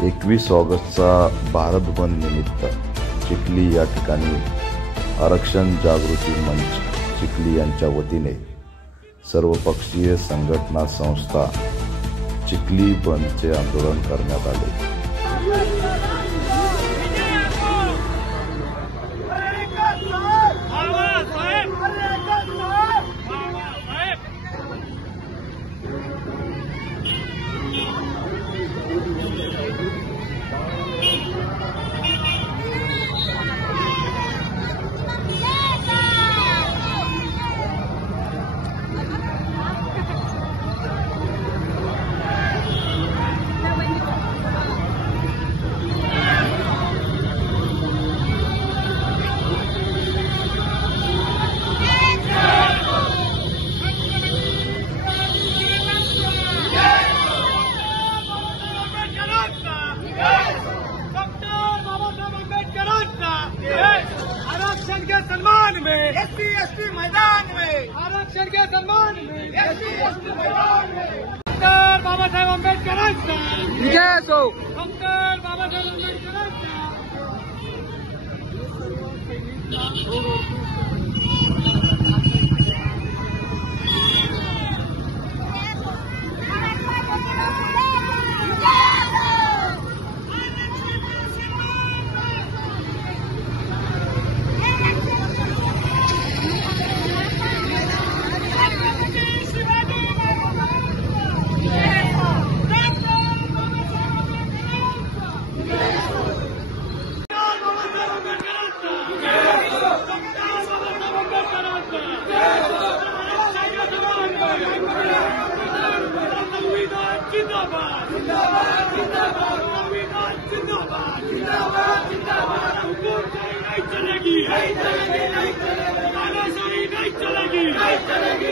21 ऑगस्टचा भारत बंद निमित्त चिखली या ठिकाणी आरक्षण जागृती मंच चिखली यांच्या वतीने सर्वपक्षीय संघटना संस्था चिखली बंदचे आंदोलन करण्यात आले। आरक्षण के सम्मान में एसटी मैदान में आरक्षण के सम्मान में एसटी मैदान में डॉक्टर बाबासाहेब आंबेडकरांचा विजय असो। डॉक्टर बाबासाहेब आंबेडकरांचा जिंदाबाद जिंदाबाद जिंदाबाद संविधान जिंदाबाद जिंदाबाद जिंदाबाद हुकूमशाही नहीं चलेगी नहीं चलेगी नहीं चलेगी तानाशाही नहीं चलेगी नहीं चलेगी।